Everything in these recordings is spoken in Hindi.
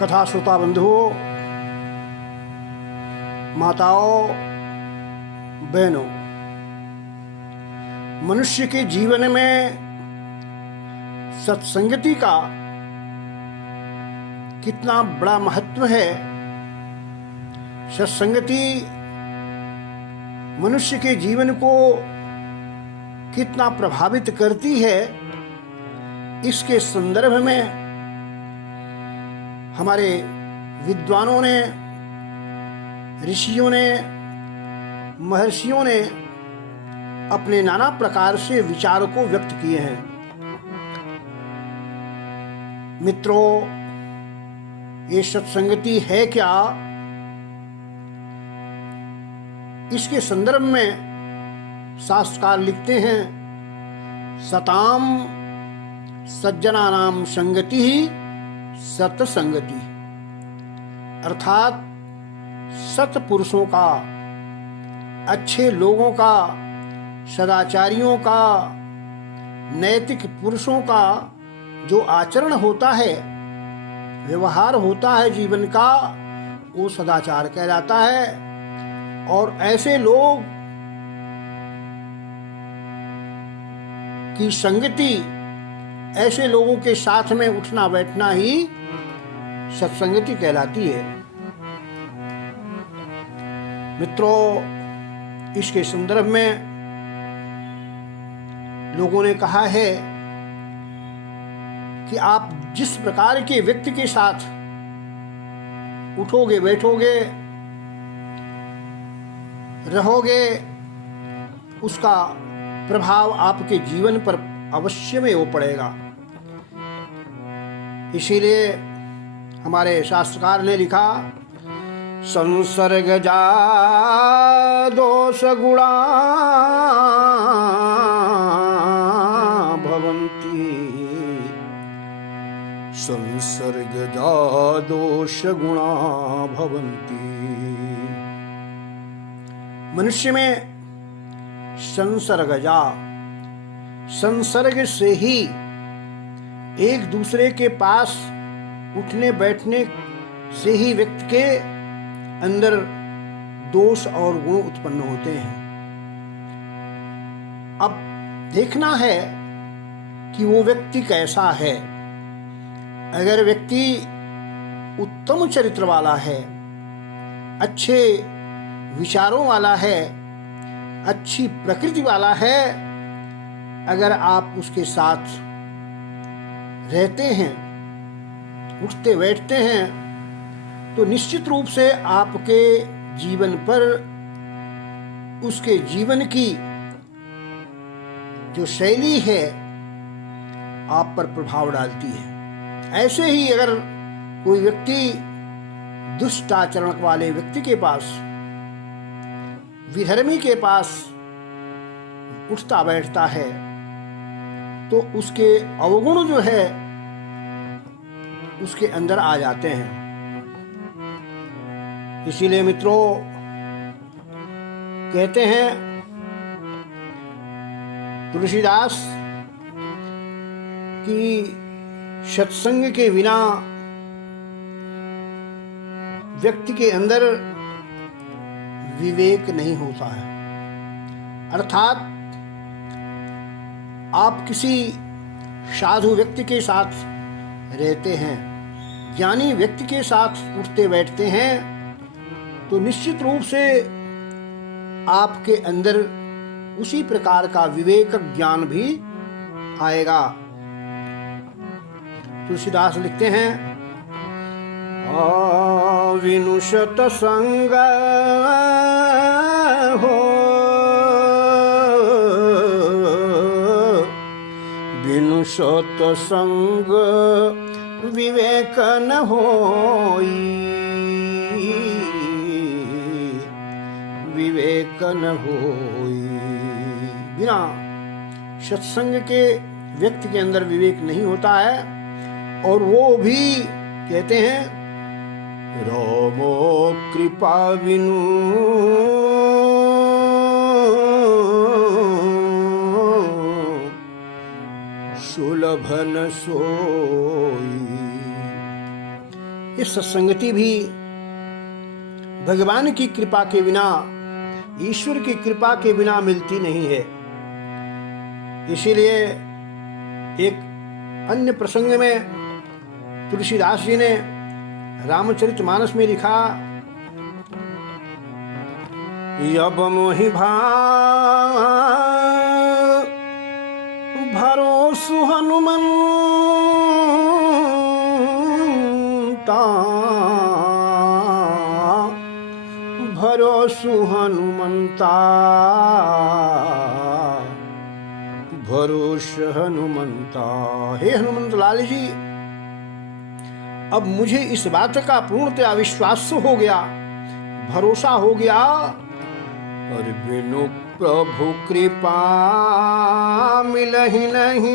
कथा श्रोता बंधुओं, माताओं, बहनों, मनुष्य के जीवन में सत्संगति का कितना बड़ा महत्व है। सत्संगति मनुष्य के जीवन को कितना प्रभावित करती है, इसके संदर्भ में हमारे विद्वानों ने, ऋषियों ने, महर्षियों ने अपने नाना प्रकार से विचारों को व्यक्त किए हैं। मित्रों, ये सत्संगति है क्या? इसके संदर्भ में शास्त्रकार लिखते हैं, सताम सज्जनानाम संगति ही सत्संगति, अर्थात सत्पुरुषों का, अच्छे लोगों का, सदाचारियों का, नैतिक पुरुषों का जो आचरण होता है, व्यवहार होता है जीवन का, वो सदाचार कहलाता है। और ऐसे लोग की संगति, ऐसे लोगों के साथ में उठना बैठना ही सत्संगति कहलाती है। मित्रों, इसके संदर्भ में लोगों ने कहा है कि आप जिस प्रकार के व्यक्ति के साथ उठोगे, बैठोगे, रहोगे, उसका प्रभाव आपके जीवन पर अवश्य में वो पड़ेगा। इसीलिए हमारे शास्त्रकार ने लिखा, संसर्गजा दोष गुणा भवन्ति, संसर्गजा दोष गुणा भवन्ति। मनुष्य में संसर्गजा, संसर्ग से ही एक दूसरे के पास उठने बैठने से ही व्यक्ति के अंदर दोष और गुण उत्पन्न होते हैं। अब देखना है कि वो व्यक्ति कैसा है। अगर व्यक्ति उत्तम चरित्र वाला है, अच्छे विचारों वाला है, अच्छी प्रकृति वाला है, अगर आप उसके साथ रहते हैं, उठते बैठते हैं, तो निश्चित रूप से आपके जीवन पर, उसके जीवन की जो शैली है, आप पर प्रभाव डालती है। ऐसे ही अगर कोई व्यक्ति दुष्ट आचरण वाले व्यक्ति के पास, विधर्मी के पास उठता बैठता है, तो उसके अवगुण जो है उसके अंदर आ जाते हैं। इसीलिए मित्रों, कहते हैं तुलसीदास कि सत्संग के बिना व्यक्ति के अंदर विवेक नहीं होता है। अर्थात आप किसी साधु व्यक्ति के साथ रहते हैं, ज्ञानी व्यक्ति के साथ उठते बैठते हैं, तो निश्चित रूप से आपके अंदर उसी प्रकार का विवेक ज्ञान भी आएगा। तुलसीदास लिखते हैं, विनुषत संग हो, विनुषत संग विवेक न होई, विवेक न होई। बिना सत्संग के व्यक्ति के अंदर विवेक नहीं होता है। और वो भी कहते हैं, रामो कृपा बिनु सुलभ न सोई। ये सत्संगति भी भगवान की कृपा के बिना, ईश्वर की कृपा के बिना मिलती नहीं है। इसीलिए एक अन्य प्रसंग में तुलसीदास जी ने रामचरितमानस में लिखा, अब मोहि भरोसु हनुमंता, भरोसु हनुमंता, भरोस हनुमंता। हे हनुमंत लाल जी, अब मुझे इस बात का पूर्णतया विश्वास हो गया, भरोसा हो गया, और बिनु प्रभु कृपा मिलहि नहीं,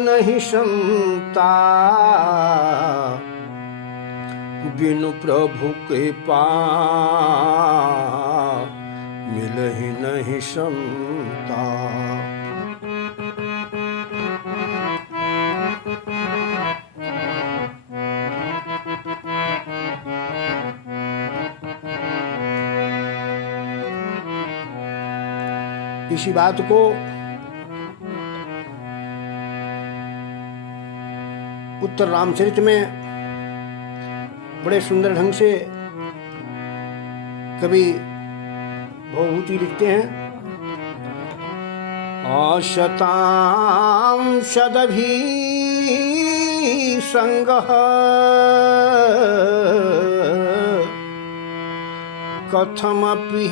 नहीं संता, बिनु प्रभु कृपा मिलहि नहीं संता। इसी बात को उत्तर रामचरित में बड़े सुंदर ढंग से कवि भवभूति लिखते हैं। आशतां शदभी संगः कथमपि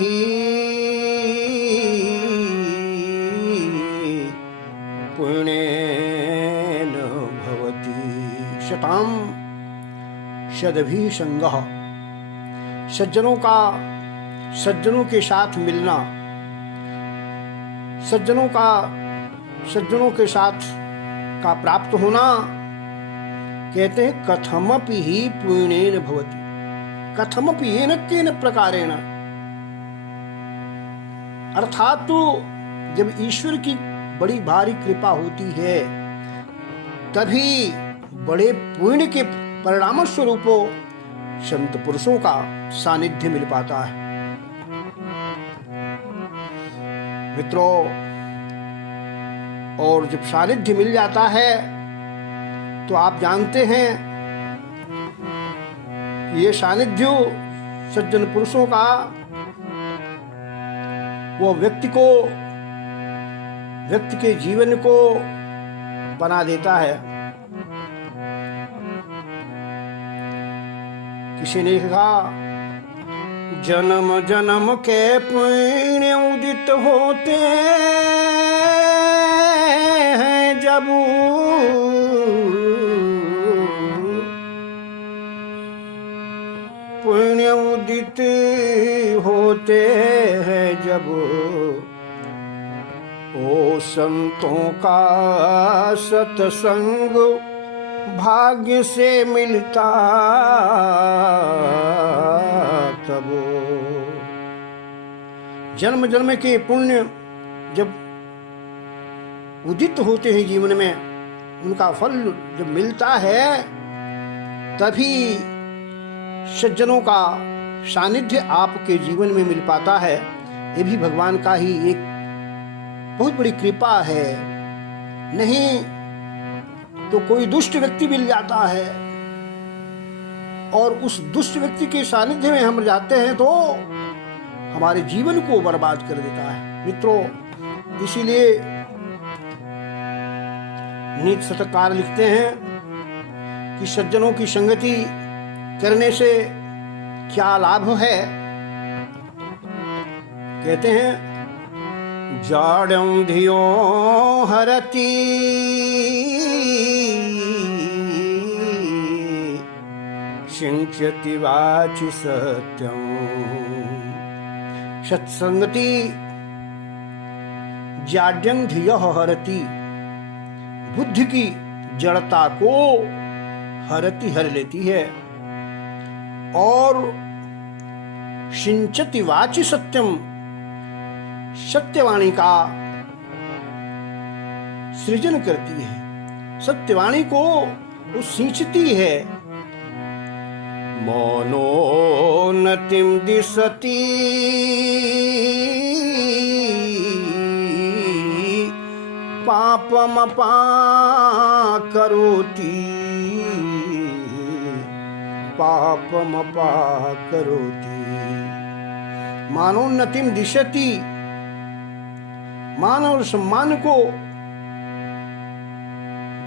पुण्येन भवति। शतां शदभी संगः, सज्जनों के साथ मिलना, सज्जनों के साथ का प्राप्त होना, कहते हैं कथमपि ही पुण्येन भवति, कथमपि येन केन प्रकारेण। अर्थात तो जब ईश्वर की बड़ी भारी कृपा होती है तभी बड़े पुण्य के परिणाम स्वरूप संत पुरुषों का सानिध्य मिल पाता है। मित्रों, और जब सानिध्य मिल जाता है तो आप जानते हैं ये सानिध्य सज्जन पुरुषों का वो व्यक्ति के जीवन को बना देता है। किसी ने कहा, जन्म जन्म के पुण्य उदित होते हैं जब, पुण्य उदित होते हैं जब, ओ संतों का सत्संग भाग्य से मिलता तब। जन्म जन्म के पुण्य जब उदित होते हैं जीवन में, उनका फल जब मिलता है तभी सज्जनों का सानिध्य आपके जीवन में मिल पाता है। ये भी भगवान का ही एक बहुत बड़ी कृपा है। नहीं तो कोई दुष्ट व्यक्ति मिल जाता है और उस दुष्ट व्यक्ति के सानिध्य में हम जाते हैं तो हमारे जीवन को बर्बाद कर देता है। मित्रों, इसीलिए नीत शतकार लिखते हैं कि सज्जनों की संगति करने से क्या लाभ है। कहते हैं, जाड्यं धियो हरति शिंच्यति वाचि सत्यं। सत्संगति जाड्यं धियो हरति, बुद्धि की जड़ता को हर लेती है, और शिंचति वाचि सत्यम, सत्यवाणी का सृजन करती है। सत्यवाणी को वो सींचती है। मौनोन्नतिं दिशति पापमपाकरोति पापमपाकरोति। मानोन्नतिं दिशति, मान और सम्मान को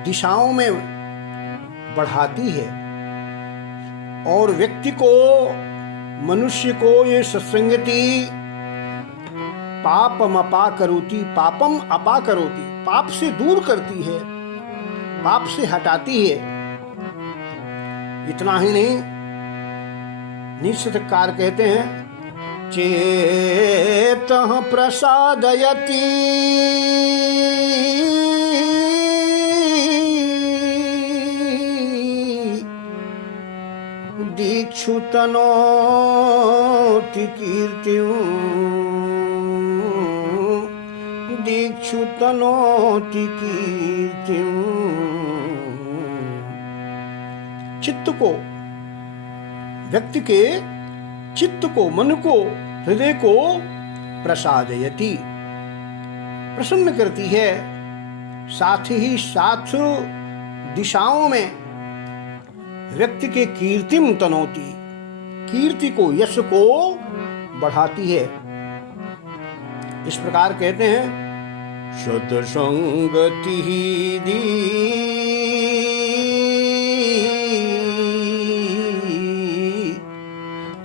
दिशाओं में बढ़ाती है। और व्यक्ति को, मनुष्य को ये सत्संगति पापम अपाकरोति, पापम अपाकरोति, पाप से दूर करती है, पाप से हटाती है। इतना ही नहीं, निश्चितकार कहते हैं चेतः प्रसादयति दीक्षुतनोति कीर्तिं दीक्षुतनोति कीर्तिं। चित्त को, व्यक्ति के चित्त को, मन को, हृदय को प्रसादयति, प्रसन्न करती है। साथ ही साथ दिशाओं में व्यक्ति के कीर्तिम तनोति, कीर्ति को, यश को बढ़ाती है। इस प्रकार कहते हैं सत्संगति दी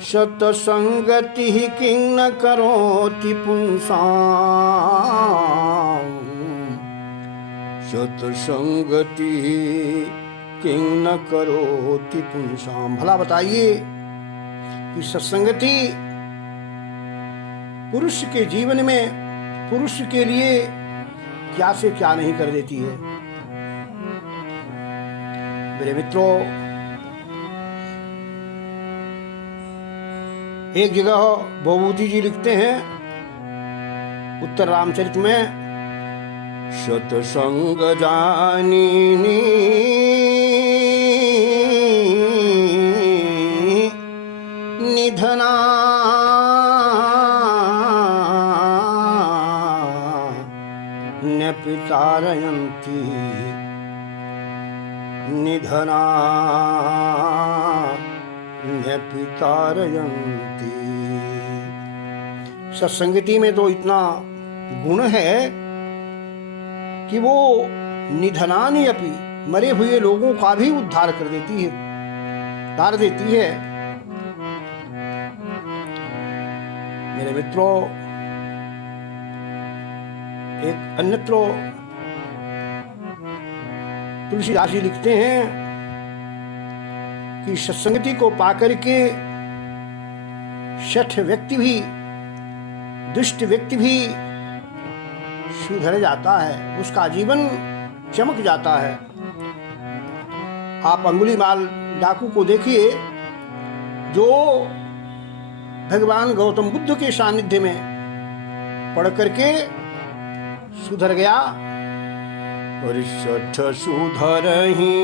सत्संगति किं न करोति पुंसां सत्संगति किं न करोति पुंसां। भला बताइए कि सत्संगति पुरुष के जीवन में, पुरुष के लिए क्या से क्या नहीं कर देती है। मेरे मित्रों, एक जगह भवभूति जी लिखते हैं उत्तर रामचरित में, सत्संग जानिनी निधना न्यपितारयन्ति निधना न्यपितारयन्ति। सत्संगति में तो इतना गुण है कि वो निधनानि अपि, मरे हुए लोगों का भी उद्धार कर देती है, उद्धार देती है। मेरे मित्रों, एक अन्यत्र तुलसीदास जी लिखते हैं कि सत्संगति को पाकर के शठ व्यक्ति भी, दुष्ट व्यक्ति भी सुधर जाता है, उसका जीवन चमक जाता है। आप अंगुलीमाल डाकू को देखिए, जो भगवान गौतम बुद्ध के सानिध्य में पढ़ करके सुधर गया। और शठ सुधरहि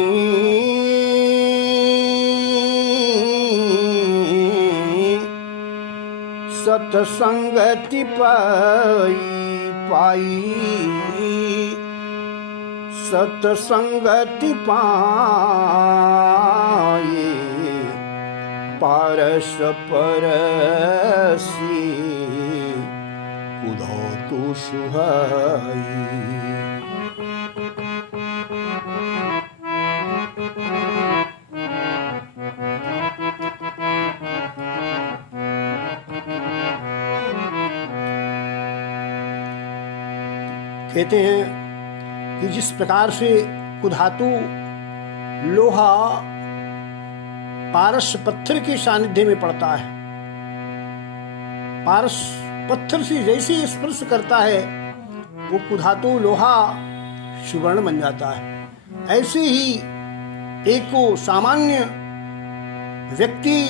सत्संगति पाई पाई सत्संगति पाए पारस परसी उधो तु सुहाई। कहते हैं कि जिस प्रकार से कुधातु लोहा पारस पत्थर के सानिध्य में पड़ता है, पारस पत्थर से जैसे स्पर्श करता है वो कुधातु लोहा सुवर्ण बन जाता है। ऐसे ही एक को सामान्य व्यक्ति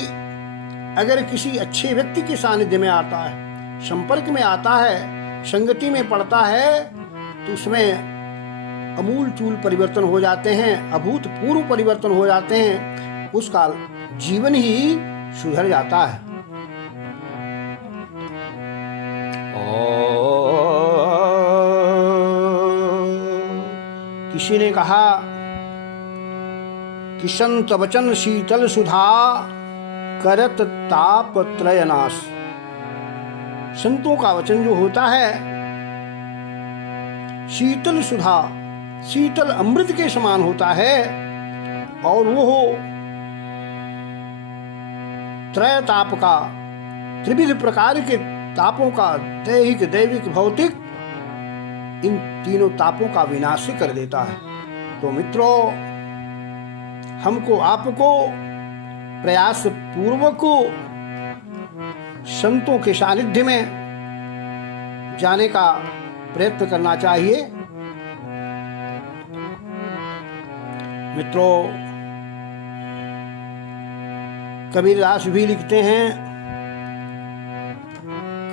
अगर किसी अच्छे व्यक्ति के सानिध्य में आता है, संपर्क में आता है, संगति में पड़ता है, तो उसमें अमूल चूल परिवर्तन हो जाते हैं, अभूतपूर्व परिवर्तन हो जाते हैं, उसका जीवन ही सुधर जाता है। किसी ने कहा कि संत वचन शीतल सुधा करत ताप त्रयनाश। संतों का वचन जो होता है शीतल सुधा, शीतल अमृत के समान होता है, और वो त्रय ताप का, त्रिविध प्रकार के तापों का, दैहिक, दैविक, भौतिक, इन तीनों तापों का विनाश कर देता है। तो मित्रों, हमको आपको प्रयास पूर्वक संतों के सानिध्य में जाने का प्रयत्न करना चाहिए। मित्रों, कबीरदास भी लिखते हैं,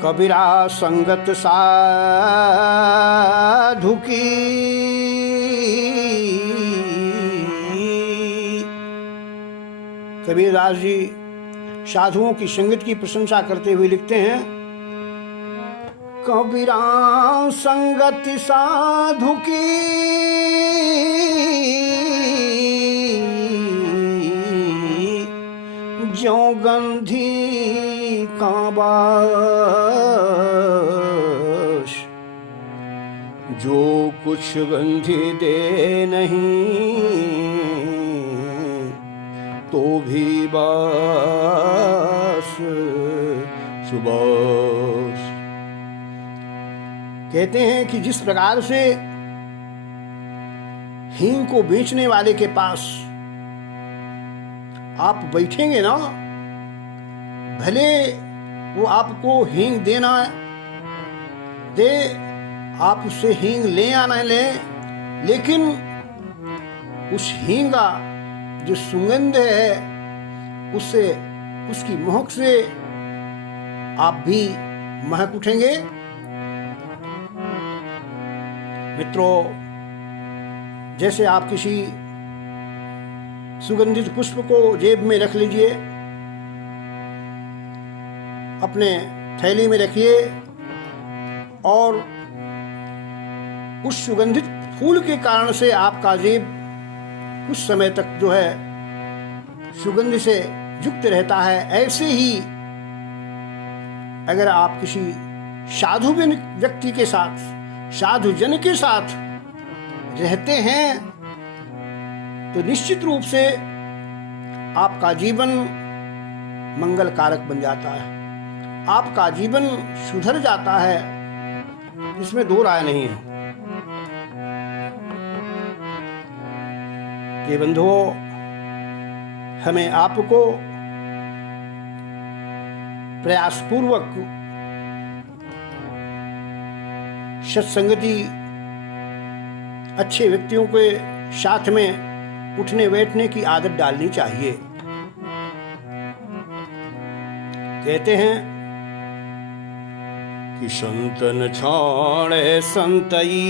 कबीरा संगत साधु की कबीरदास जी साधुओं की संगत की प्रशंसा करते हुए लिखते हैं, कबीरा संगत साधु की ज्यो गंधी का बास, जो कुछ गंधी दे नहीं तो भी बास सुबास। कहते हैं कि जिस प्रकार से हींग को बेचने वाले के पास आप बैठेंगे ना, भले वो आपको हींग देना दे, आप उससे हींग ले आना ले, लेकिन उस हींग का जो सुगंध है उससे, उसकी महक से आप भी महक उठेंगे। मित्रों, जैसे आप किसी सुगंधित पुष्प को जेब में रख लीजिए, अपने थैली में रखिए, और उस सुगंधित फूल के कारण से आपका जेब कुछ समय तक जो है सुगंध से युक्त रहता है। ऐसे ही अगर आप किसी साधु व्यक्ति के साथ, साधु जन के साथ रहते हैं तो निश्चित रूप से आपका जीवन मंगल कारक बन जाता है, आपका जीवन सुधर जाता है, इसमें दो राय नहीं है। ये बंधुओं, हमें आपको प्रयासपूर्वक सत्संगति, अच्छे व्यक्तियों के साथ में उठने बैठने की आदत डालनी चाहिए। कहते हैं कि संतन छाणे संतई,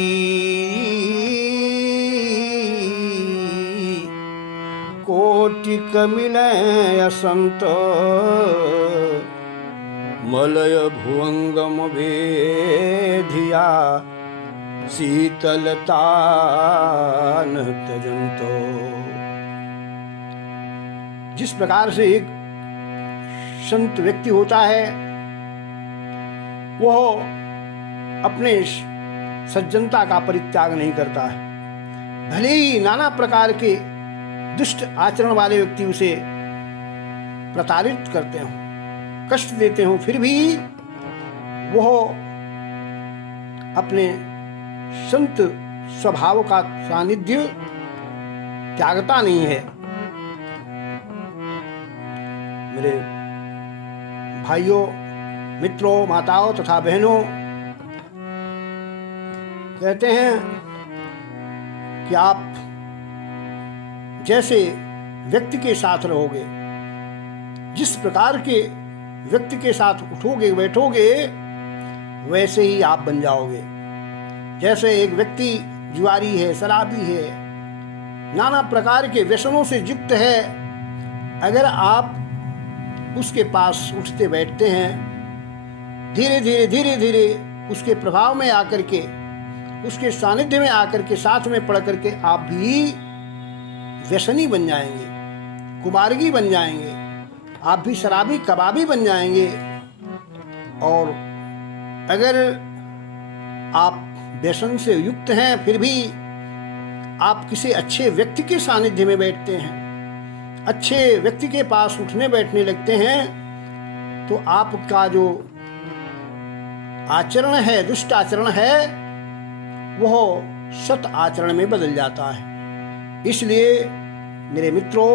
कोटिक मिले असंत, मलय भुवंगम भेधिया, शीतलता न तजंतो। जिस प्रकार से एक संत व्यक्ति होता है, वह अपने सज्जनता का परित्याग नहीं करता है, भले ही नाना प्रकार के दुष्ट आचरण वाले व्यक्ति उसे प्रताड़ित करते हों, कष्ट देते हों, फिर भी वह अपने संत स्वभाव का सानिध्य त्यागता नहीं है। मेरे भाइयों, मित्रों, माताओं तथा बहनों, कहते हैं कि आप जैसे व्यक्ति के साथ रहोगे, जिस प्रकार के व्यक्ति के साथ उठोगे बैठोगे, वैसे ही आप बन जाओगे। जैसे एक व्यक्ति जुआरी है, शराबी है, नाना प्रकार के व्यसनों से युक्त है, अगर आप उसके पास उठते बैठते हैं, धीरे धीरे उसके प्रभाव में आकर के, उसके सानिध्य में आकर के, साथ में पढ़ करके आप भी व्यसनी बन जाएंगे, कुमार्गी बन जाएंगे, आप भी शराबी कबाबी बन जाएंगे। और अगर आप व्यसन से युक्त हैं, फिर भी आप किसी अच्छे व्यक्ति के सानिध्य में बैठते हैं, अच्छे व्यक्ति के पास उठने बैठने लगते हैं, तो आपका जो आचरण है, दुष्ट आचरण है, वह सत आचरण में बदल जाता है। इसलिए मेरे मित्रों,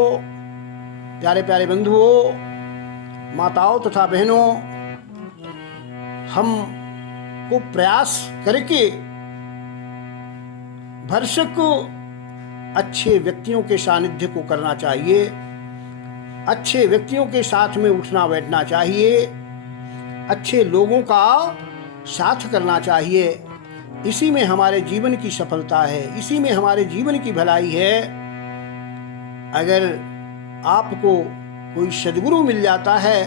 प्यारे प्यारे बंधुओं, माताओं तथा बहनों, हम को प्रयास करके भरसक अच्छे व्यक्तियों के सानिध्य को करना चाहिए, अच्छे व्यक्तियों के साथ में उठना बैठना चाहिए, अच्छे लोगों का साथ करना चाहिए। इसी में हमारे जीवन की सफलता है, इसी में हमारे जीवन की भलाई है। अगर आपको कोई सद्गुरु मिल जाता है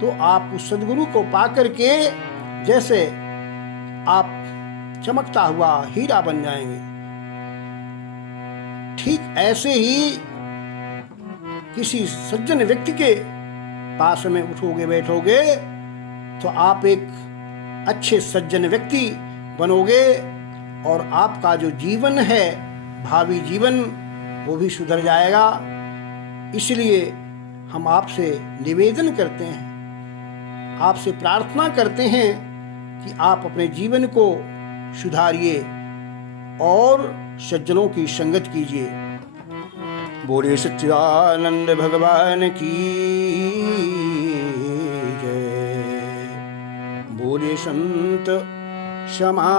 तो आप उस सद्गुरु को पाकर के जैसे आप चमकता हुआ हीरा बन जाएंगे। ठीक ऐसे ही किसी सज्जन व्यक्ति के पास में उठोगे बैठोगे तो आप एक अच्छे सज्जन व्यक्ति बनोगे और आपका जो जीवन है, भावी जीवन, वो भी सुधर जाएगा। इसलिए हम आपसे निवेदन करते हैं, आपसे प्रार्थना करते हैं कि आप अपने जीवन को सुधारिए और सज्जनों की संगत कीजिए। बोले सच्चिदानंद भगवान की जय, बोले संत समान।